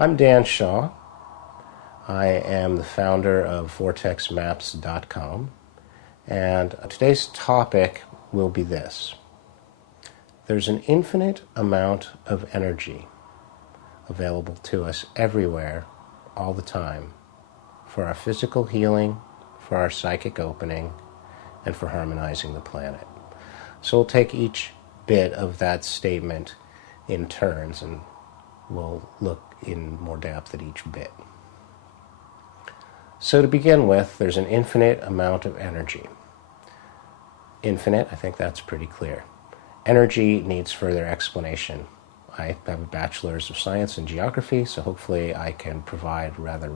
I'm Dan Shaw. I am the founder of Vortexmaps.com, and today's topic will be this. There's an infinite amount of energy available to us everywhere, all the time, for our physical healing, for our psychic opening, and for harmonizing the planet. So we'll take each bit of that statement in turns, and we'll look in more depth at each bit. So to begin with, there's an infinite amount of energy. Infinite, I think that's pretty clear. Energy needs further explanation. I have a bachelor's of science in geography, so hopefully I can provide a rather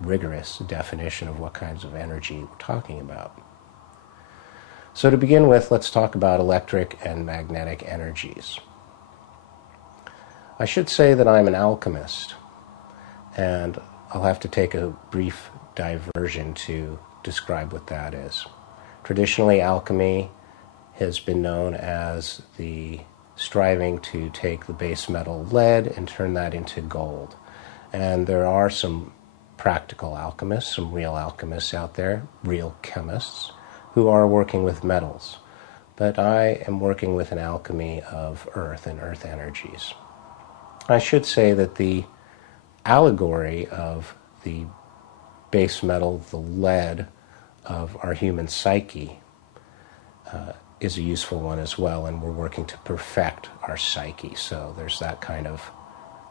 rigorous definition of what kinds of energy we're talking about. So to begin with, let's talk about electric and magnetic energies. I should say that I'm an alchemist, and I'll have to take a brief diversion to describe what that is. Traditionally, alchemy has been known as the striving to take the base metal lead and turn that into gold. And there are some practical alchemists, some real alchemists out there, real chemists, who are working with metals. But I am working with an alchemy of earth and earth energies. I should say that the allegory of the base metal, the lead of our human psyche, is a useful one as well, and we're working to perfect our psyche. So there's that kind of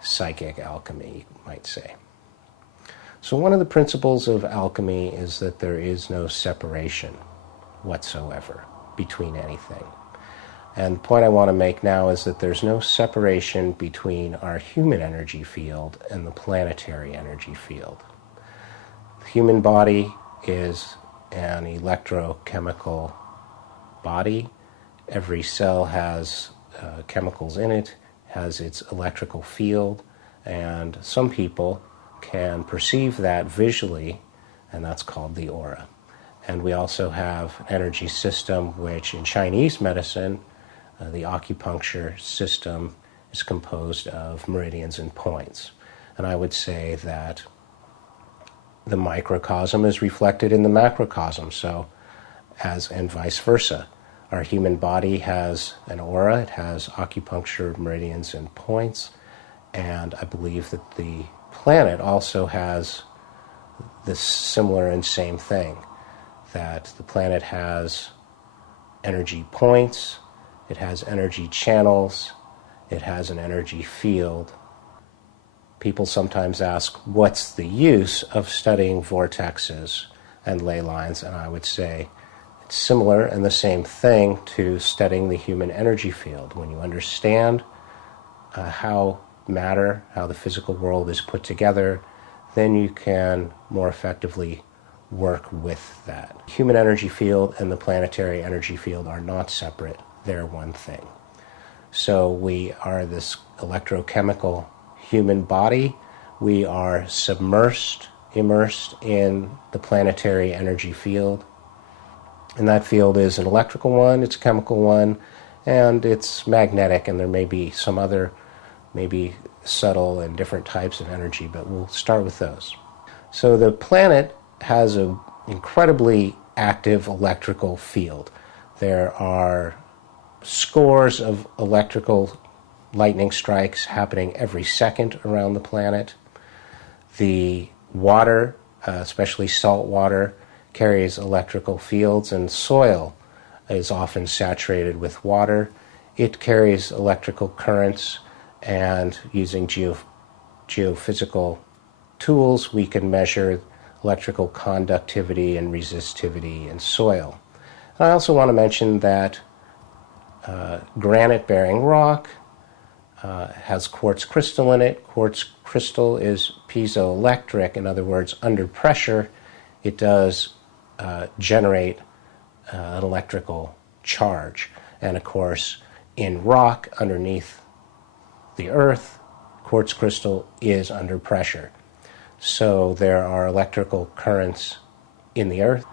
psychic alchemy, you might say. So one of the principles of alchemy is that there is no separation whatsoever between anything. And the point I want to make now is that there's no separation between our human energy field and the planetary energy field. The human body is an electrochemical body. Every cell has chemicals in it, has its electrical field, and some people can perceive that visually, and that's called the aura. And we also have an energy system which in Chinese medicine, the acupuncture system, is composed of meridians and points. And I would say that the microcosm is reflected in the macrocosm, and vice versa. Our human body has an aura, it has acupuncture meridians and points, and I believe that the planet also has this similar and same thing, that the planet has energy points, it has energy channels, it has an energy field. People sometimes ask, what's the use of studying vortexes and ley lines? And I would say it's similar and the same thing to studying the human energy field. When you understand how the physical world is put together, then you can more effectively work with that. Human energy field and the planetary energy field are not separate. They're one thing. So we are this electrochemical human body. We are immersed in the planetary energy field. And that field is an electrical one, it's a chemical one, and it's magnetic, and there may be some other, maybe subtle and different types of energy, but we'll start with those. So the planet has an incredibly active electrical field. There are scores of electrical lightning strikes happening every second around the planet. The water, especially salt water, carries electrical fields, and soil is often saturated with water. It carries electrical currents, and using geophysical tools, we can measure electrical conductivity and resistivity in soil. And I also want to mention that granite-bearing rock has quartz crystal in it. Quartz crystal is piezoelectric. In other words, under pressure, it does generate an electrical charge. And of course, in rock underneath the earth, quartz crystal is under pressure. So there are electrical currents in the earth,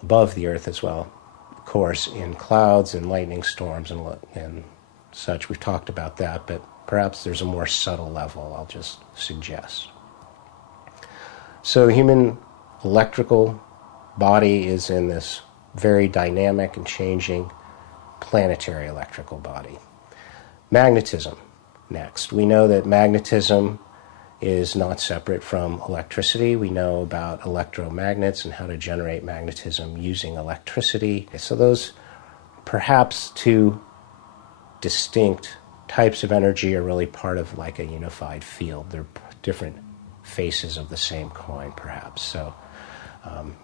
above the earth as well. Of course, in clouds and lightning storms and such, we've talked about that, but Perhaps there's a more subtle level, I'll just suggest. So the human electrical body is in this very dynamic and changing planetary electrical body. Magnetism, next. We know that magnetism is not separate from electricity. We know about electromagnets and how to generate magnetism using electricity. So those perhaps two distinct types of energy are really part of like a unified field. They're different faces of the same coin, perhaps. So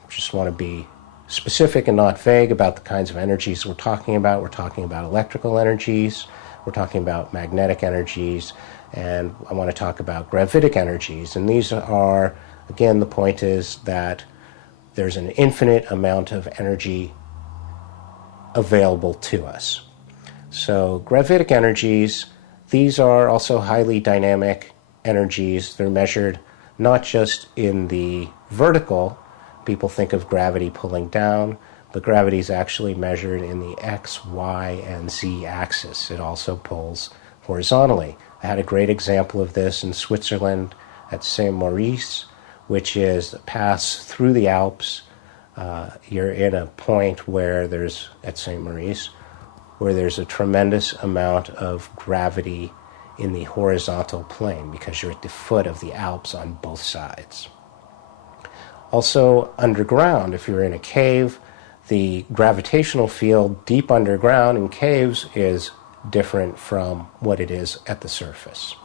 just want to be specific and not vague about the kinds of energies we're talking about. We're talking about electrical energies, we're talking about magnetic energies, and I want to talk about gravitic energies. And these are, again, the point is that there's an infinite amount of energy available to us. So gravitic energies, these are also highly dynamic energies. They're measured not just in the vertical. People think of gravity pulling down, but gravity is actually measured in the X, Y, and Z axis. It also pulls horizontally. I had a great example of this in Switzerland at Saint Maurice, which is a pass through the Alps. You're in a point where there's, at Saint Maurice, where there's a tremendous amount of gravity in the horizontal plane because you're at the foot of the Alps on both sides. Also underground, if you're in a cave, the gravitational field deep underground in caves is different from what it is at the surface.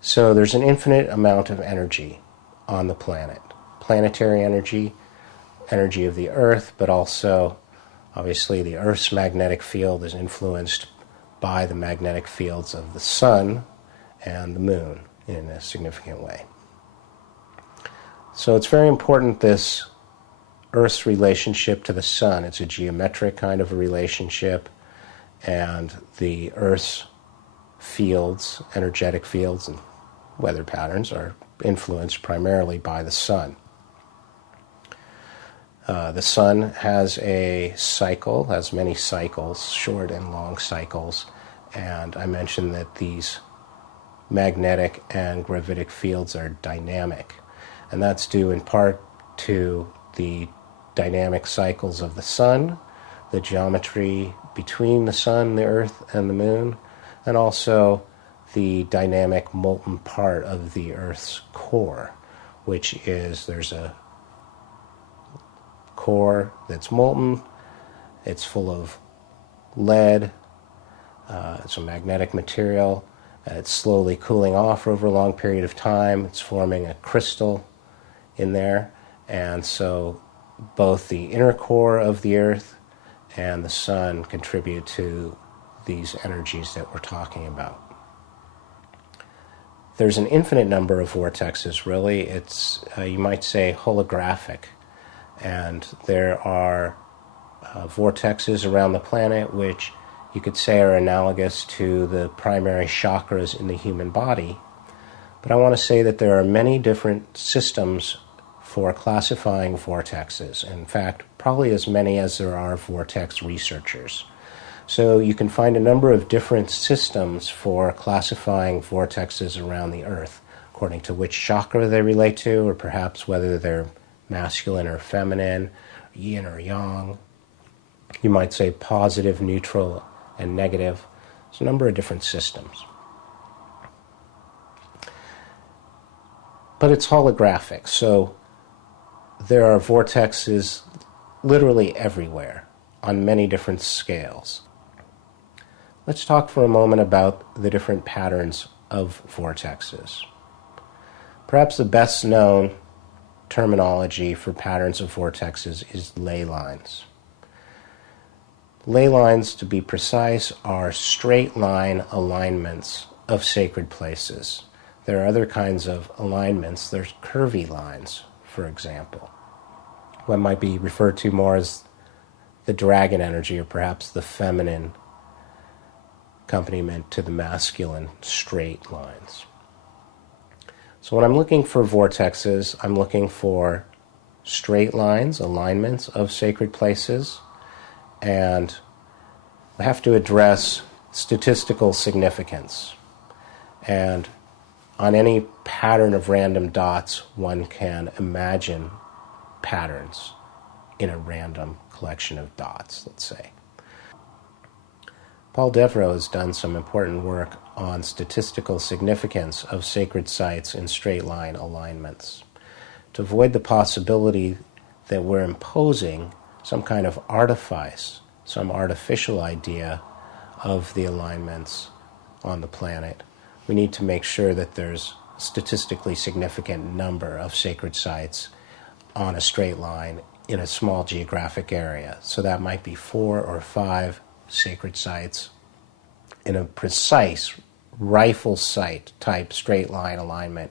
So there's an infinite amount of energy on the planet. Planetary energy, energy of the Earth, but also, obviously, the Earth's magnetic field is influenced by the magnetic fields of the Sun and the Moon in a significant way. So it's very important, this Earth's relationship to the Sun. It's a geometric kind of a relationship, and the Earth's fields, energetic fields and weather patterns are influenced primarily by the Sun. The Sun has a cycle, has many cycles, short and long cycles, and I mentioned that these magnetic and gravitic fields are dynamic, and that's due in part to the dynamic cycles of the Sun, the geometry between the Sun, the Earth, and the Moon, and also the dynamic molten part of the Earth's core, which is, there's a core that's molten, it's full of lead, it's a magnetic material, it's slowly cooling off over a long period of time, it's forming a crystal in there, and so both the inner core of the Earth and the Sun contribute to these energies that we're talking about. There's an infinite number of vortexes, really. It's, you might say, holographic. And there are vortexes around the planet which you could say are analogous to the primary chakras in the human body. But I want to say that there are many different systems for classifying vortexes. In fact, probably as many as there are vortex researchers. So you can find a number of different systems for classifying vortexes around the Earth, according to which chakra they relate to, or perhaps whether they're masculine or feminine, yin or yang. You might say positive, neutral, and negative. There's a number of different systems. But it's holographic, so there are vortexes literally everywhere on many different scales. Let's talk for a moment about the different patterns of vortexes. Perhaps the best known terminology for patterns of vortexes is ley lines. Ley lines, to be precise, are straight line alignments of sacred places. There are other kinds of alignments. There's curvy lines, for example. What might be referred to more as the dragon energy, or perhaps the feminine accompaniment to the masculine straight lines. So when I'm looking for vortexes, I'm looking for straight lines, alignments of sacred places, and I have to address statistical significance. And on any pattern of random dots, one can imagine patterns in a random collection of dots, let's say. Paul Devereaux has done some important work on statistical significance of sacred sites in straight line alignments. To avoid the possibility that we're imposing some kind of artifice, some artificial idea of the alignments on the planet, we need to make sure that there's a statistically significant number of sacred sites on a straight line in a small geographic area. So that might be 4 or 5 sacred sites in a precise rifle sight type straight line alignment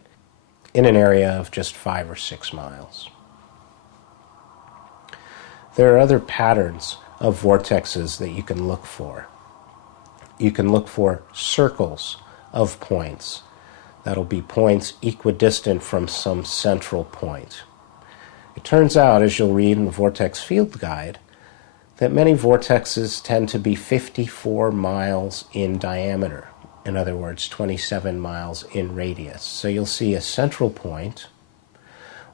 in an area of just 5 or 6 miles. There are other patterns of vortexes that you can look for. You can look for circles of points. That'll be points equidistant from some central point. It turns out, as you'll read in the Vortex Field Guide, that many vortexes tend to be 54 miles in diameter. In other words, 27 miles in radius. So you'll see a central point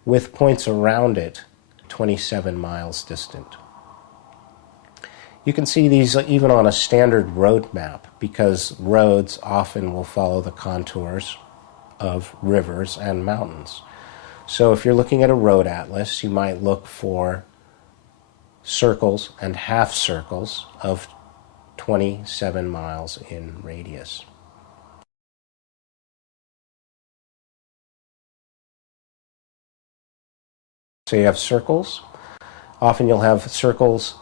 with points around it 27 miles distant. You can see these even on a standard road map because roads often will follow the contours of rivers and mountains. So if you're looking at a road atlas, you might look for circles and half circles of 27 miles in radius. So you have circles. Often you'll have circles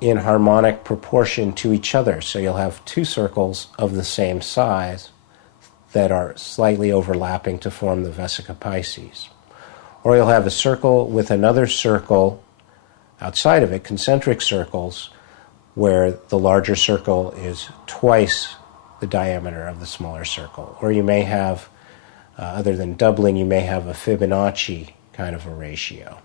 in harmonic proportion to each other. So you'll have 2 circles of the same size that are slightly overlapping to form the Vesica Pisces. Or you'll have a circle with another circle outside of it, concentric circles, where the larger circle is twice the diameter of the smaller circle. Or you may have, other than doubling, you may have a Fibonacci kind of a ratio.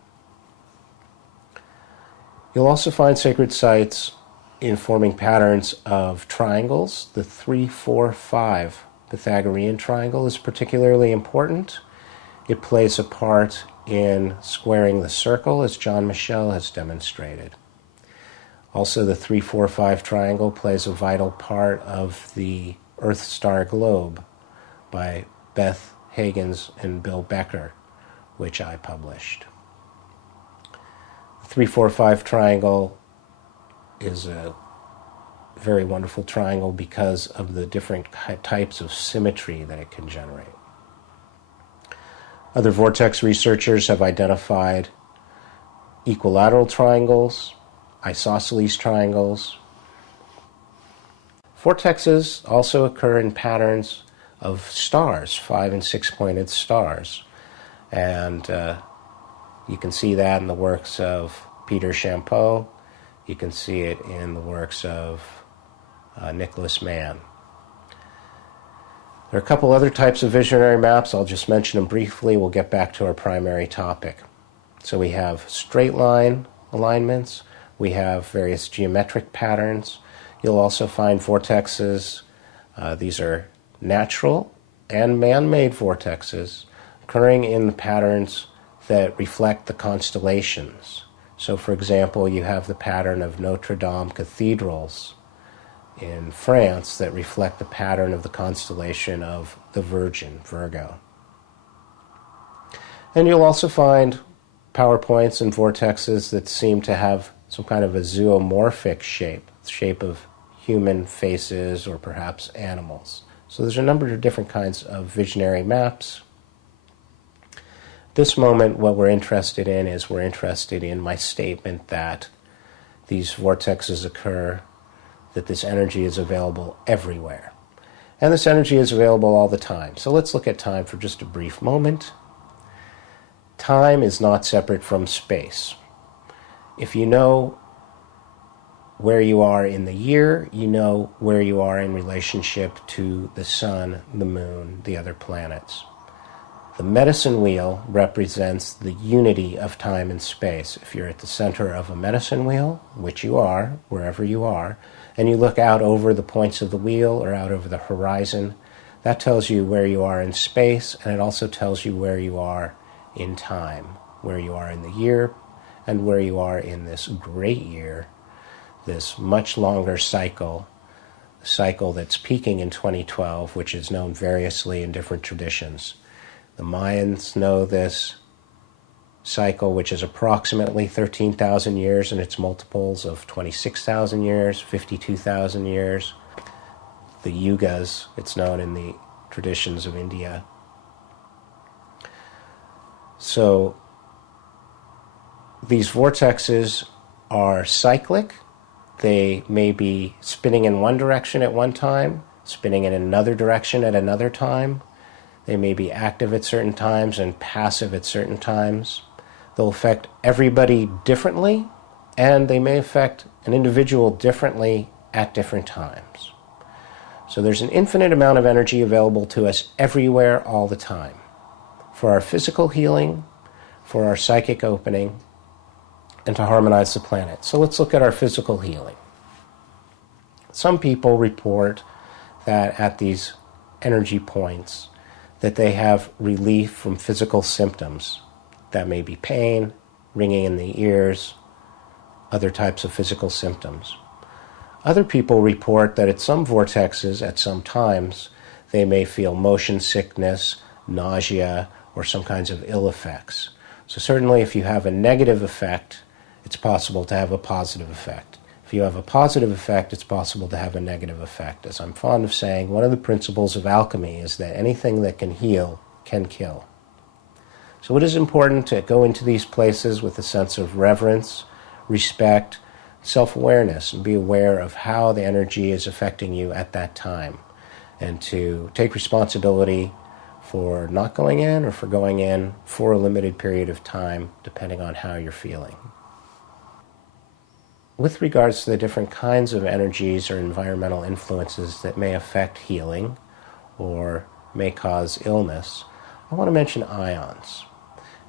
You'll also find sacred sites in forming patterns of triangles. The 3-4-5 Pythagorean triangle is particularly important. It plays a part in squaring the circle, as John Michel has demonstrated. Also, the 3-4-5 triangle plays a vital part of the Earth-Star Globe by Beth Higgins and Bill Becker, which I published. The 3-4-5 triangle is a very wonderful triangle because of the different types of symmetry that it can generate. Other vortex researchers have identified equilateral triangles, isosceles triangles. Vortexes also occur in patterns of stars, 5- and 6-pointed stars. And you can see that in the works of Peter Champeau. You can see it in the works of Nicholas Mann. There are a couple other types of visionary maps. I'll just mention them briefly. We'll get back to our primary topic. So we have straight line alignments. We have various geometric patterns. You'll also find vortexes. These are natural and man-made vortexes occurring in patterns that reflect the constellations. So, for example, you have the pattern of Notre Dame cathedrals in France that reflect the pattern of the constellation of the Virgin, Virgo. And you'll also find power points and vortexes that seem to have some kind of a zoomorphic shape of human faces or perhaps animals. So there's a number of different kinds of visionary maps. At this moment, what we're interested in is we're interested in my statement that these vortexes occur, that this energy is available everywhere. And this energy is available all the time. So let's look at time for just a brief moment. Time is not separate from space. If you know where you are in the year, you know where you are in relationship to the sun, the moon, the other planets. The medicine wheel represents the unity of time and space. If you're at the center of a medicine wheel, which you are, wherever you are, and you look out over the points of the wheel or out over the horizon, that tells you where you are in space, and it also tells you where you are in time, where you are in the year, and where you are in this great year, this much longer cycle that's peaking in 2012, which is known variously in different traditions. The Mayans know this cycle, which is approximately 13,000 years, and its multiples of 26,000 years, 52,000 years. The yugas, it's known in the traditions of India. So these vortexes are cyclic. They may be spinning in one direction at one time, spinning in another direction at another time. They may be active at certain times and passive at certain times. They'll affect everybody differently, and they may affect an individual differently at different times. So there's an infinite amount of energy available to us everywhere all the time, for our physical healing, for our psychic opening, and to harmonize the planet. So let's look at our physical healing. Some people report that at these energy points that they have relief from physical symptoms. That may be pain, ringing in the ears, other types of physical symptoms. Other people report that at some vortexes, at some times, they may feel motion sickness, nausea, or some kinds of ill effects. So certainly if you have a negative effect, it's possible to have a positive effect. If you have a positive effect, it's possible to have a negative effect. As I'm fond of saying, one of the principles of alchemy is that anything that can heal can kill. So it is important to go into these places with a sense of reverence, respect, self-awareness, and be aware of how the energy is affecting you at that time, and to take responsibility for not going in or for going in for a limited period of time, depending on how you're feeling. With regards to the different kinds of energies or environmental influences that may affect healing or may cause illness, I want to mention ions.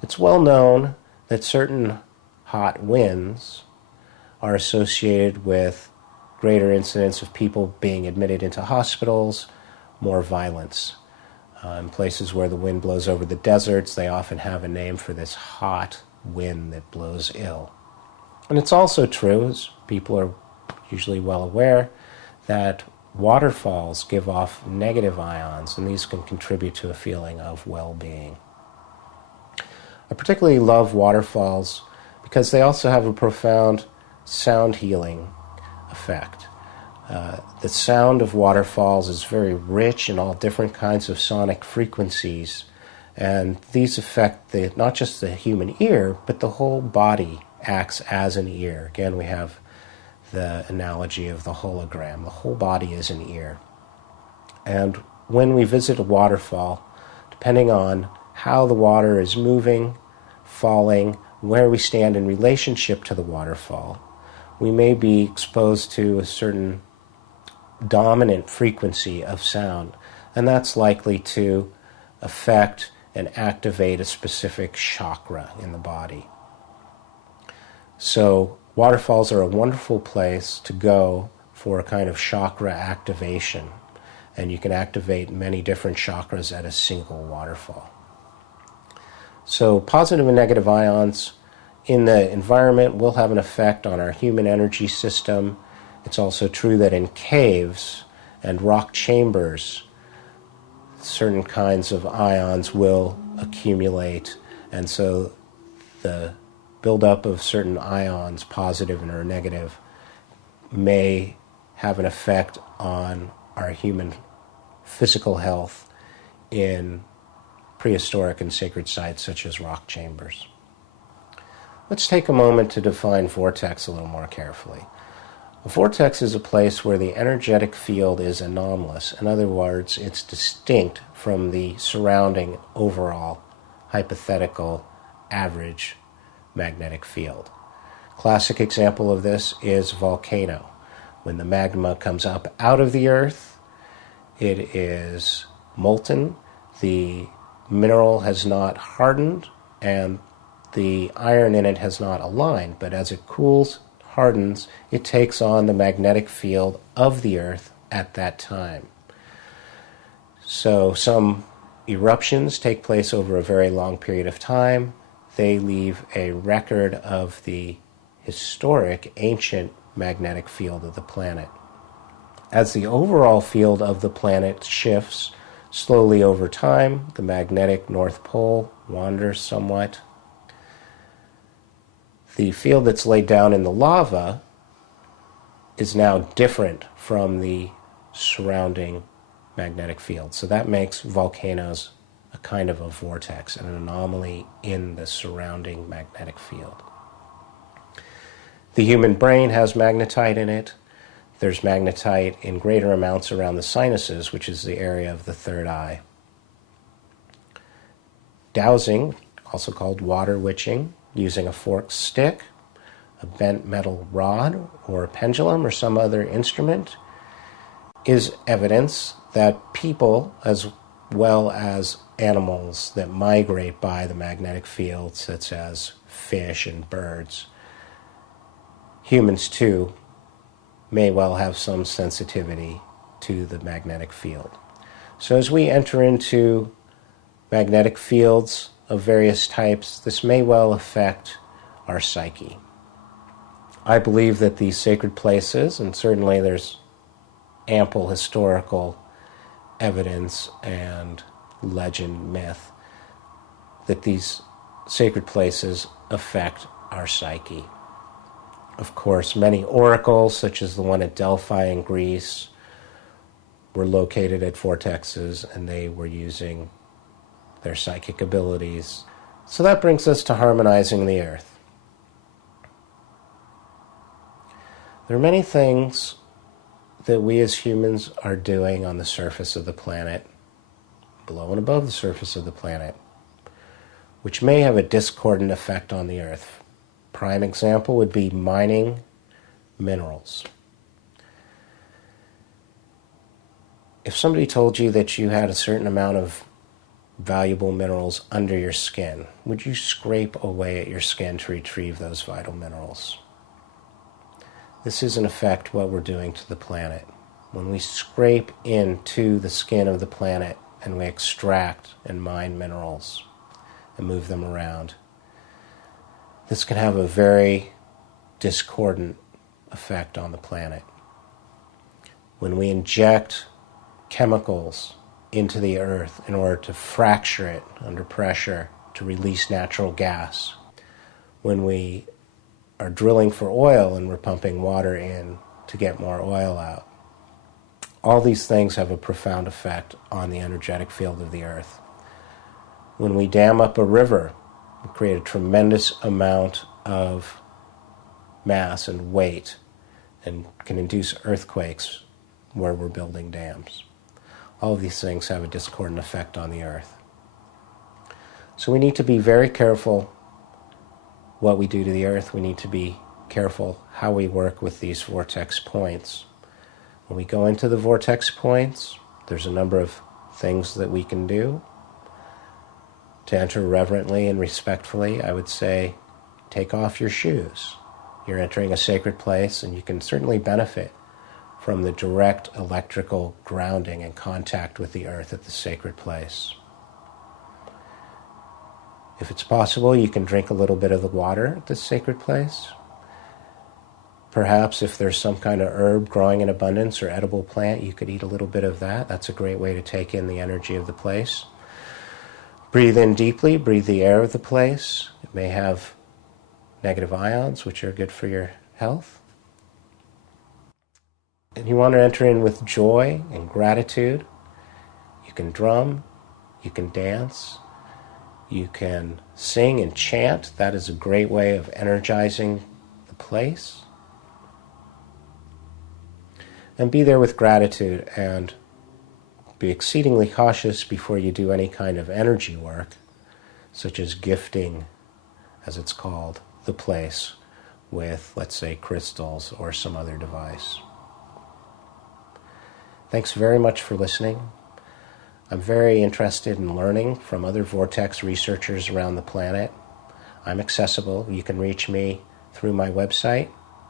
It's well known that certain hot winds are associated with greater incidence of people being admitted into hospitals, more violence. In places where the wind blows over the deserts, they often have a name for this hot wind that blows ill. And it's also true, as people are usually well aware, that waterfalls give off negative ions, and these can contribute to a feeling of well-being. I particularly love waterfalls because they also have a profound sound healing effect. The sound of waterfalls is very rich in all different kinds of sonic frequencies, and these affect not just the human ear, but the whole body acts as an ear. Again, we have the analogy of the hologram. The whole body is an ear. And when we visit a waterfall, depending on how the water is moving, falling, where we stand in relationship to the waterfall, we may be exposed to a certain dominant frequency of sound, and that's likely to affect and activate a specific chakra in the body. So waterfalls are a wonderful place to go for a kind of chakra activation, and you can activate many different chakras at a single waterfall. So positive and negative ions in the environment will have an effect on our human energy system. It's also true that in caves and rock chambers, certain kinds of ions will accumulate, and so the buildup of certain ions, positive or negative, may have an effect on our human physical health in prehistoric and sacred sites such as rock chambers. Let's take a moment to define vortex a little more carefully. A vortex is a place where the energetic field is anomalous. In other words, it's distinct from the surrounding overall hypothetical average magnetic field. Classic example of this is volcano. When the magma comes up out of the earth, it is molten, the mineral has not hardened, and the iron in it has not aligned, but as it cools, hardens, it takes on the magnetic field of the Earth at that time. So some eruptions take place over a very long period of time. They leave a record of the historic, ancient magnetic field of the planet. As the overall field of the planet shifts slowly over time, the magnetic North Pole wanders somewhat. The field that's laid down in the lava is now different from the surrounding magnetic field. So that makes volcanoes a kind of a vortex, an anomaly in the surrounding magnetic field. The human brain has magnetite in it. There's magnetite in greater amounts around the sinuses, which is the area of the third eye. Dowsing, also called water witching, using a forked stick, a bent metal rod, or a pendulum or some other instrument, is evidence that people, as well as animals that migrate by the magnetic field, such as fish and birds, humans too may well have some sensitivity to the magnetic field. So as we enter into magnetic fields of various types, this may well affect our psyche. I believe that these sacred places, and certainly there's ample historical evidence and legend, myth, that these sacred places affect our psyche. Of course, many oracles, such as the one at Delphi in Greece, were located at Vortexes, and they were using their psychic abilities. So that brings us to harmonizing the earth. There are many things that we as humans are doing on the surface of the planet, below and above the surface of the planet, which may have a discordant effect on the earth. Prime example would be mining minerals. If somebody told you that you had a certain amount of valuable minerals under your skin, would you scrape away at your skin to retrieve those vital minerals? This is in effect what we're doing to the planet. When we scrape into the skin of the planet and we extract and mine minerals and move them around, this can have a very discordant effect on the planet. When we inject chemicals into the earth in order to fracture it under pressure to release natural gas, when we are drilling for oil and we're pumping water in to get more oil out, all these things have a profound effect on the energetic field of the earth. When we dam up a river, we create a tremendous amount of mass and weight and can induce earthquakes where we're building dams. All of these things have a discordant effect on the earth. So we need to be very careful what we do to the earth. We need to be careful how we work with these vortex points. When we go into the vortex points, there's a number of things that we can do. To enter reverently and respectfully, I would say, take off your shoes. You're entering a sacred place, and you can certainly benefit from the direct electrical grounding and contact with the earth at the sacred place. If it's possible, you can drink a little bit of the water at this sacred place. Perhaps if there's some kind of herb growing in abundance or edible plant, you could eat a little bit of that. That's a great way to take in the energy of the place. Breathe in deeply, breathe the air of the place. It may have negative ions, which are good for your health. And you want to enter in with joy and gratitude. You can drum, you can dance, you can sing and chant. That is a great way of energizing the place. And be there with gratitude, and be exceedingly cautious before you do any kind of energy work, such as gifting, as it's called, the place with, let's say, crystals or some other device. Thanks very much for listening. I'm very interested in learning from other vortex researchers around the planet. I'm accessible. You can reach me through my website,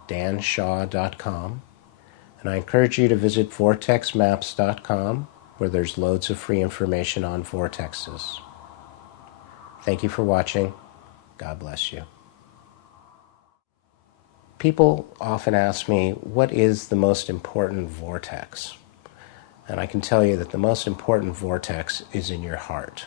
danshaw.com. And I encourage you to visit vortexmaps.com, where there's loads of free information on vortexes. Thank you for watching. God bless you. People often ask me, what is the most important vortex? And I can tell you that the most important vortex is in your heart.